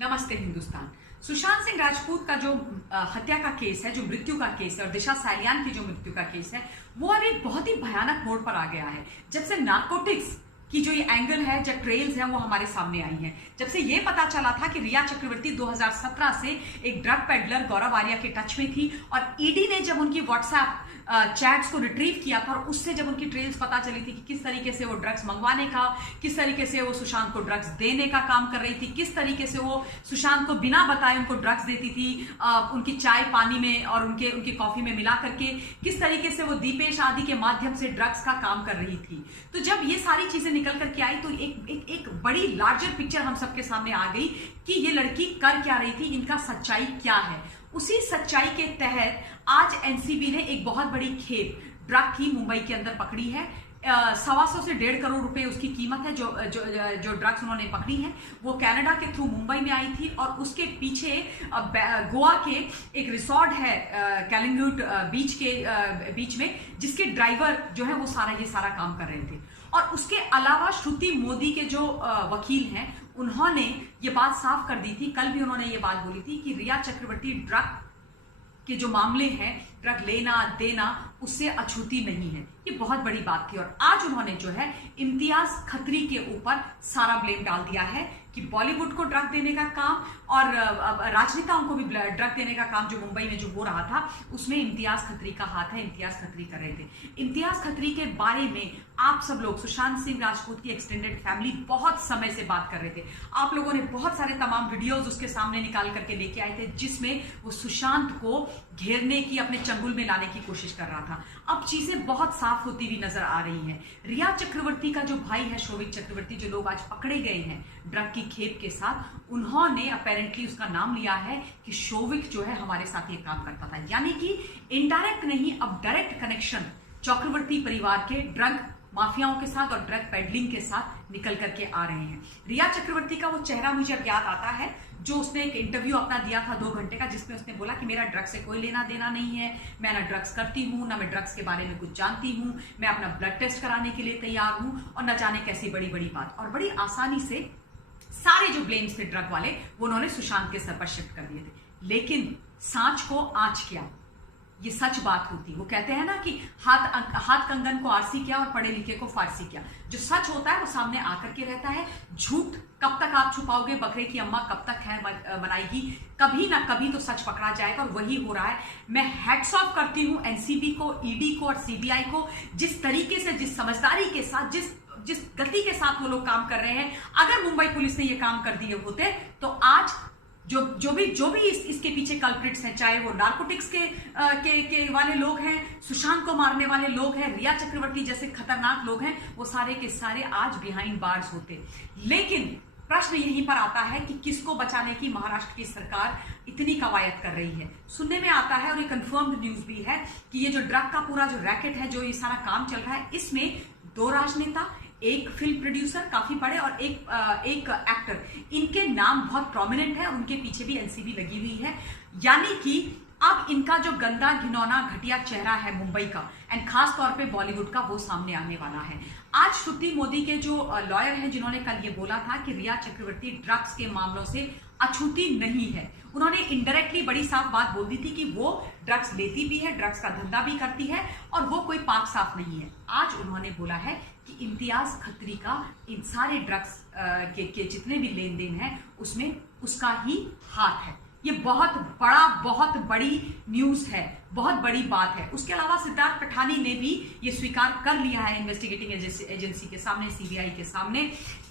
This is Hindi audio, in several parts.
नमस्ते हिंदुस्तान। सुशांत सिंह राजपूत का जो हत्या का केस है, जो मृत्यु का केस है, और दिशा सालियान की जो मृत्यु का केस है, वो अब एक बहुत ही भयानक मोड़ पर आ गया है। जब से नार्कोटिक्स की जो ये एंगल है, जब ट्रेल्स हैं, वो हमारे सामने आई हैं, जब से ये पता चला था कि रिया चक्रवर्ती 2017 से एक ड्रग पेडलर गौरव आर्या के टच में थी, और ईडी ने जब उनकी व्हाट्सएप चैट्स को रिट्रीव किया था और उससे जब उनकी ट्रेल्स पता चली थी कि किस तरीके से वो ड्रग्स मंगवाने का, किस तरीके से वो सुशांत को ड्रग्स देने का काम कर रही थी, किस तरीके से वो सुशांत को बिना बताए उनको ड्रग्स देती थी, उनकी चाय पानी में और उनकी कॉफी में मिला करके, किस तरीके से वो दीपेश आदि के माध्यम से ड्रग्स का काम कर रही थी। तो जब ये सारी चीजें निकल करके आई तो एक बड़ी लार्जर पिक्चर हम सबके सामने आ गई कि ये लड़की कर क्या रही थी, इनका सच्चाई क्या है। उसी सच्चाई के तहत आज एनसीबी ने एक बहुत बड़ी खेप ड्रग की मुंबई के अंदर पकड़ी है। 125 से 1.5 करोड़ रुपए उसकी कीमत है। जो ड्रग्स उन्होंने पकड़ी है वो कनाडा के थ्रू मुंबई में आई थी, और उसके पीछे गोवा के एक रिसोर्ट है कैलिंगूट बीच में, जिसके ड्राइवर जो है वो ये सारा काम कर रहे थे। और उसके अलावा श्रुति मोदी के जो वकील हैं, उन्होंने ये बात साफ कर दी थी, कल भी उन्होंने ये बात बोली थी कि रिया चक्रवर्ती ड्रग के जो मामले हैं, ड्रग लेना देना, उससे अछूती नहीं है। ये बहुत बड़ी बात थी। और आज उन्होंने जो है इम्तियाज खत्री के ऊपर सारा ब्लेम डाल दिया है कि बॉलीवुड को ड्रग देने का काम और राजनेताओं को भी ड्रग देने का काम जो मुंबई में जो हो रहा था, उसमें इम्तियाज खत्री का हाथ है, इम्तियाज खत्री कर रहे थे। इम्तियाज खत्री के बारे में आप सब लोग, सुशांत सिंह राजपूत की एक्सटेंडेड फैमिली बहुत समय से बात कर रहे थे। आप लोगों ने बहुत सारे तमाम वीडियोज उसके सामने निकाल करके लेके आए थे, जिसमें वो सुशांत को घेरने की, अपने चंगुल में लाने की कोशिश कर रहा था। अब चीजें बहुत साफ होती हुई नजर आ रही हैं। रिया चक्रवर्ती का जो भाई है शोविक चक्रवर्ती, जो लोग आज पकड़े गए हैं ड्रग की खेप के साथ, उन्होंने अपेरेंटली उसका नाम लिया है कि शोविक जो है हमारे साथ ये काम करता था। यानी कि इनडायरेक्ट नहीं, अब डायरेक्ट कनेक्शन चक्रवर्ती परिवार के ड्रग माफियाओं के साथ और ड्रग पेडलिंग के साथ निकल करके आ रहे हैं। रिया चक्रवर्ती का वो चेहरा मुझे अब याद आता है, जो उसने एक इंटरव्यू अपना दिया था 2 घंटे का, जिसमें उसने बोला कि मेरा ड्रग्स से कोई लेना देना नहीं है, मैं ना ड्रग्स करती हूँ, ना मैं ड्रग्स के बारे में कुछ जानती हूँ, मैं अपना ब्लड टेस्ट कराने के लिए तैयार हूँ, और न जाने कैसी बड़ी बड़ी बात। और बड़ी आसानी से सारे जो ब्लेम्स थे ड्रग वाले, वो उन्होंने सुशांत के सर पर शिफ्ट कर दिए थे। लेकिन सांच को आंच किया, ये सच बात होती। वो कहते हैं ना कि हाथ कंगन को आरसी किया और पढ़े लिखे को फारसी किया। जो सच होता है वो सामने आकर के रहता है। झूठ कब तक आप छुपाओगे, बकरे की अम्मा कब तक खैर बनाएगी, कभी ना कभी तो सच पकड़ा जाएगा, और वही हो रहा है। मैं हैट्स ऑफ करती हूँ एनसीबी को, ईडी को और सीबीआई को, जिस तरीके से, जिस समझदारी के साथ, जिस गति के साथ वो लोग काम कर रहे हैं। अगर मुंबई पुलिस ने ये काम कर दिए होते तो आज जो भी इसके पीछे कल्प्रिट्स हैं, चाहे वो नार्कोटिक्स के वाले लोग हैं, सुशांत को मारने वाले लोग हैं, रिया चक्रवर्ती जैसे खतरनाक लोग हैं, वो सारे के सारे आज बिहाइंड बार्स होते। लेकिन प्रश्न यहीं पर आता है कि किसको बचाने की महाराष्ट्र की सरकार इतनी कवायद कर रही है। सुनने में आता है, और ये कंफर्म्ड न्यूज भी है, कि ये जो ड्रग का पूरा जो रैकेट है, जो ये सारा काम चल रहा है, इसमें 2 राजनेता, एक फिल्म प्रोड्यूसर काफी बड़े और एक एक्टर, इनके नाम बहुत प्रोमिनेंट है, उनके पीछे भी एनसीबी लगी हुई है। यानी कि अब इनका जो गंदा घिनौना घटिया चेहरा है मुंबई का, एंड खास तौर पे बॉलीवुड का, वो सामने आने वाला है। आज श्रुति मोदी के जो लॉयर हैं, जिन्होंने कल ये बोला था कि रिया चक्रवर्ती ड्रग्स के मामलों से अछूती नहीं है, उन्होंने इनडायरेक्टली बड़ी साफ बात बोल दी थी कि वो ड्रग्स लेती भी है, ड्रग्स का धंधा भी करती है, और वो कोई पाक साफ नहीं है। आज उन्होंने बोला है कि इम्तियाज खत्री का इन सारे ड्रग्स के जितने भी लेन देन है, उसमें उसका ही हाथ है। ये बहुत बड़ी न्यूज है, बहुत बड़ी बात है। उसके अलावा सिद्धार्थ पठानी ने भी ये स्वीकार कर लिया है इन्वेस्टिगेटिंग एजेंसी के सामने, सीबीआई के सामने,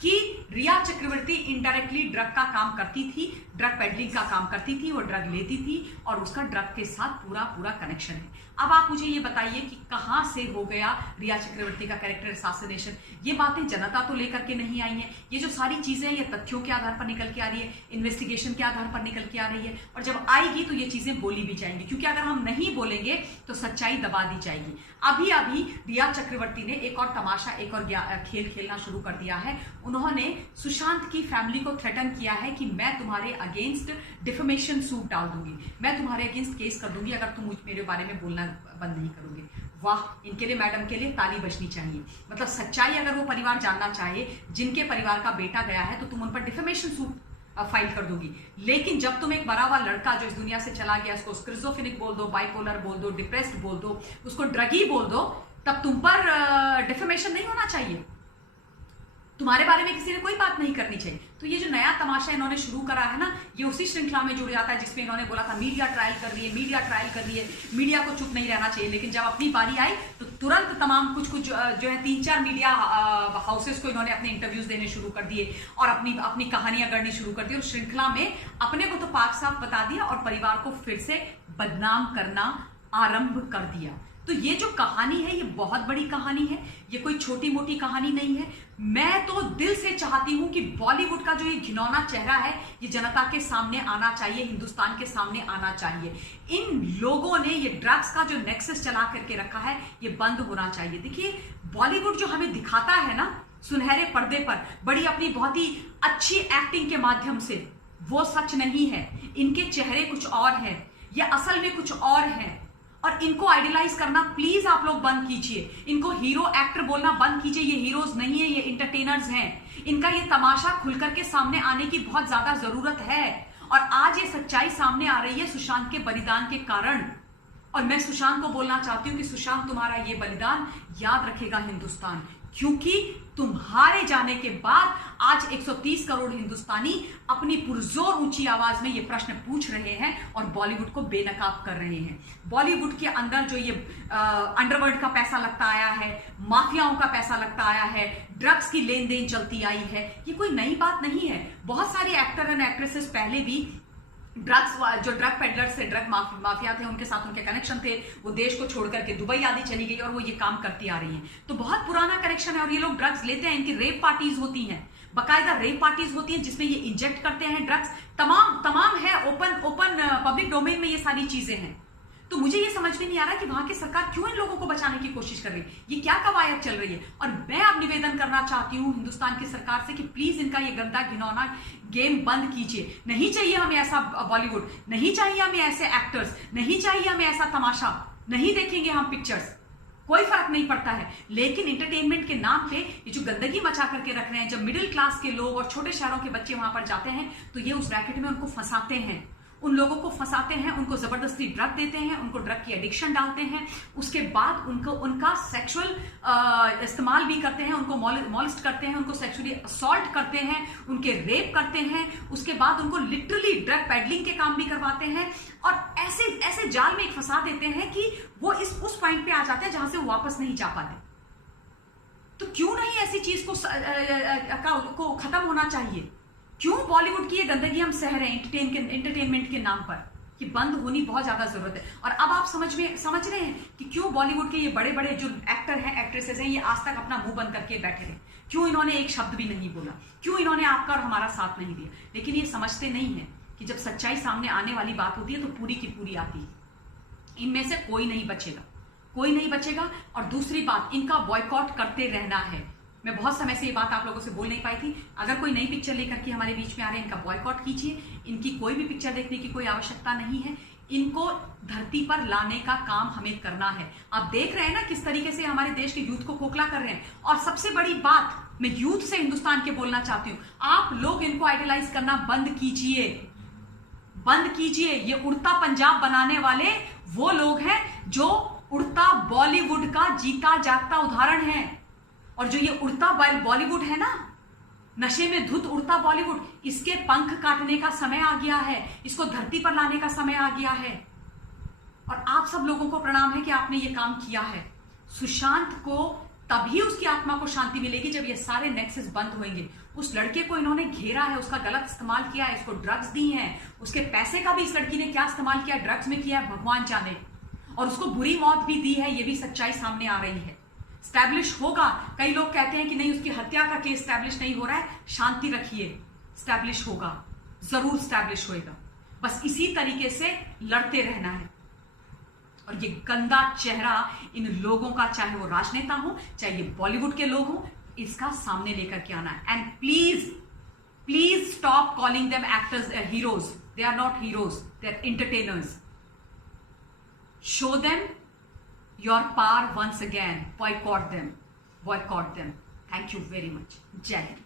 कि रिया चक्रवर्ती इनडायरेक्टली ड्रग का काम करती थी, ड्रग पेडलिंग का काम करती थी, वो ड्रग लेती थी, और उसका ड्रग के साथ पूरा कनेक्शन है। अब आप मुझे ये बताइए कि कहां से हो गया रिया चक्रवर्ती का कैरेक्टर असैसिनेशन। ये बातें जनता तो लेकर के नहीं आई हैं, ये जो सारी चीजें हैं, ये तथ्यों के आधार पर निकल के आ रही है, इन्वेस्टिगेशन के आधार पर निकल के आ रही है, और जब आएगी तो ये चीजें बोली भी जाएंगी, क्योंकि अगर हम नहीं बोलेंगे तो सच्चाई दबा दी जाएगी। अभी रिया चक्रवर्ती ने एक और तमाशा, एक और खेल खेलना शुरू कर दिया है। उन्होंने सुशांत की फैमिली को थ्रेटन किया है कि मैं तुम्हारे अगेंस्ट डिफेमेशन सूट डाल दूंगी, मैं तुम्हारे अगेंस्ट केस कर दूंगी अगर तुम मेरे बारे में बोलना बंद नहीं करोगे। वाह, इनके लिए, मैडम के लिए ताली बजनी चाहिए। मतलब सच्चाई अगर वो परिवार जानना चाहे, जिनके परिवार का बेटा गया है, तो तुम उन पर डिफेमेशन सूट फाइल कर दोगी। लेकिन जब तुम एक बड़ा हुआ लड़का जो इस दुनिया से चला गया, उसको स्किज़ोफ्रेनिक बोल दो, बाइपोलर बोल दो, डिप्रेस्ड बोल दो, उसको ड्रगी बोल दो, तब तुम पर डिफेमेशन नहीं होना चाहिए, तुम्हारे बारे में किसी ने कोई बात नहीं करनी चाहिए। तो ये जो नया तमाशा इन्होंने शुरू करा है ना, ये उसी श्रृंखला में जुड़ जाता है जिसमें इन्होंने बोला था मीडिया ट्रायल कर रही है, मीडिया ट्रायल कर रही है, मीडिया को चुप नहीं रहना चाहिए। लेकिन जब अपनी बारी आई तो तुरंत तमाम कुछ जो है 3-4 मीडिया हाउसेस को इन्होंने अपने इंटरव्यूज देने शुरू कर दिए और अपनी कहानियां गढ़नी शुरू कर दी और श्रृंखला में अपने को तो पाक साफ बता दिया और परिवार को फिर से बदनाम करना आरंभ कर दिया। तो ये जो कहानी है ये बहुत बड़ी कहानी है, ये कोई छोटी मोटी कहानी नहीं है। मैं तो दिल से चाहती हूं कि बॉलीवुड का जो ये घिनौना चेहरा है ये जनता के सामने आना चाहिए, हिंदुस्तान के सामने आना चाहिए। इन लोगों ने ये ड्रग्स का जो नेक्सस चला करके रखा है ये बंद होना चाहिए। देखिए बॉलीवुड जो हमें दिखाता है ना सुनहरे पर्दे पर बड़ी अपनी बहुत ही अच्छी एक्टिंग के माध्यम से, वो सच नहीं है। इनके चेहरे कुछ और है, ये असल में कुछ और है और इनको आइडियलाइज करना प्लीज आप लोग बंद कीजिए। इनको हीरो एक्टर बोलना बंद कीजिए। ये हीरोज नहीं है, ये इंटरटेनर्स हैं। इनका ये तमाशा खुलकर के सामने आने की बहुत ज्यादा जरूरत है और आज ये सच्चाई सामने आ रही है सुशांत के बलिदान के कारण। और मैं सुशांत को बोलना चाहती हूं कि सुशांत तुम्हारा ये बलिदान याद रखेगा हिंदुस्तान, क्योंकि तुम्हारे जाने के बाद आज 130 करोड़ हिंदुस्तानी अपनी पुरजोर ऊंची आवाज में ये प्रश्न पूछ रहे हैं और बॉलीवुड को बेनकाब कर रहे हैं। बॉलीवुड के अंदर जो ये अंडरवर्ल्ड का पैसा लगता आया है, माफियाओं का पैसा लगता आया है, ड्रग्स की लेन देन चलती आई है, ये कोई नई बात नहीं है। बहुत सारे एक्टर एंड एक्ट्रेसेस पहले भी जो ड्रग पेडलर्स थे, ड्रग माफिया थे, उनके साथ उनके कनेक्शन थे, वो देश को छोड़ करके दुबई आदि चली गई और वो ये काम करती आ रही हैं। तो बहुत पुराना कनेक्शन है और ये लोग ड्रग्स लेते हैं। इनकी रेप पार्टीज होती हैं, बाकायदा रेप पार्टीज होती हैं जिसमें ये इंजेक्ट करते हैं ड्रग्स। तमाम है, ओपन पब्लिक डोमेन में ये सारी चीजें हैं। तो मुझे ये समझ में नहीं आ रहा कि वहां की सरकार क्यों इन लोगों को बचाने की कोशिश कर रही है, ये क्या कवायद चल रही है। और मैं अब निवेदन करना चाहती हूं हिंदुस्तान की सरकार से कि प्लीज इनका ये गंदा घिनौना गेम बंद कीजिए। नहीं चाहिए हमें ऐसा बॉलीवुड, नहीं चाहिए हमें ऐसे एक्टर्स, नहीं चाहिए हमें ऐसा तमाशा, नहीं देखेंगे हम पिक्चर्स, कोई फर्क नहीं पड़ता है। लेकिन इंटरटेनमेंट के नाम पे ये जो गंदगी मचा करके रख रहे हैं, जब मिडिल क्लास के लोग और छोटे शहरों के बच्चे वहां पर जाते हैं तो ये उस रैकेट में उनको फंसाते हैं, उन लोगों को फंसाते हैं, उनको जबरदस्ती ड्रग देते हैं, उनको ड्रग की एडिक्शन डालते हैं, उसके बाद उनका सेक्सुअल इस्तेमाल भी करते हैं, उनको मॉलिस्ट करते हैं, उनको सेक्सुअली असॉल्ट करते हैं, उनके रेप करते हैं, उसके बाद उनको लिटरली ड्रग पेडलिंग के काम भी करवाते हैं और ऐसे जाल में एक फंसा देते हैं कि वो उस पॉइंट पे आ जाते हैं जहां से वो वापस नहीं जा पाते। तो क्यों नहीं ऐसी चीज को खत्म होना चाहिए? क्यों बॉलीवुड की ये गंदगी हम सह रहे हैं एंटरटेनमेंट के नाम पर? कि बंद होनी बहुत ज्यादा जरूरत है। और अब आप समझ रहे हैं कि क्यों बॉलीवुड के ये बड़े बड़े जो एक्टर हैं, एक्ट्रेसेस हैं, ये आज तक अपना मुंह बंद करके बैठे रहे। क्यों इन्होंने एक शब्द भी नहीं बोला, क्यों इन्होंने आपका और हमारा साथ नहीं दिया। लेकिन ये समझते नहीं है कि जब सच्चाई सामने आने वाली बात होती है तो पूरी की पूरी आती है। इनमें से कोई नहीं बचेगा, कोई नहीं बचेगा। और दूसरी बात, इनका बॉयकॉट करते रहना है। मैं बहुत समय से ये बात आप लोगों से बोल नहीं पाई थी। अगर कोई नई पिक्चर लेकर के हमारे बीच में आ रहे हैं, इनका बॉयकॉट कीजिए। इनकी कोई भी पिक्चर देखने की कोई आवश्यकता नहीं है। इनको धरती पर लाने का काम हमें करना है। आप देख रहे हैं ना किस तरीके से हमारे देश के यूथ को खोखला कर रहे हैं। और सबसे बड़ी बात, मैं यूथ से हिंदुस्तान के बोलना चाहती हूं, आप लोग इनको आइडियलाइज करना बंद कीजिए, बंद कीजिए। ये उड़ता पंजाब बनाने वाले वो लोग हैं जो उड़ता बॉलीवुड का जीता जागता उदाहरण है। और जो ये उड़ता बॉलीवुड है ना, नशे में धुत उड़ता बॉलीवुड, इसके पंख काटने का समय आ गया है, इसको धरती पर लाने का समय आ गया है। और आप सब लोगों को प्रणाम है कि आपने ये काम किया है। सुशांत को तभी उसकी आत्मा को शांति मिलेगी जब ये सारे नेक्सस बंद होंगे। उस लड़के को इन्होंने घेरा है, उसका गलत इस्तेमाल किया है, इसको ड्रग्स दी हैं, उसके पैसे का भी इस लड़की ने क्या इस्तेमाल किया, ड्रग्स में किया है, भगवान जाने। और उसको बुरी मौत भी दी है, ये भी सच्चाई सामने आ रही है। स्टैब्लिश होगा। कई लोग कहते हैं कि नहीं, उसकी हत्या का केस स्टैब्लिश नहीं हो रहा है। शांति रखिए, स्टैब्लिश होगा, जरूर स्टैब्लिश होएगा। बस इसी तरीके से लड़ते रहना है। और ये गंदा चेहरा इन लोगों का, चाहे वो राजनेता हो, चाहे ये बॉलीवुड के लोग हो, इसका सामने लेकर के आना है। And please stop calling them actors heroes. They are not heroes, they are entertainers. Show them your power once again. Boycott them. Thank you very much. Jai Hind.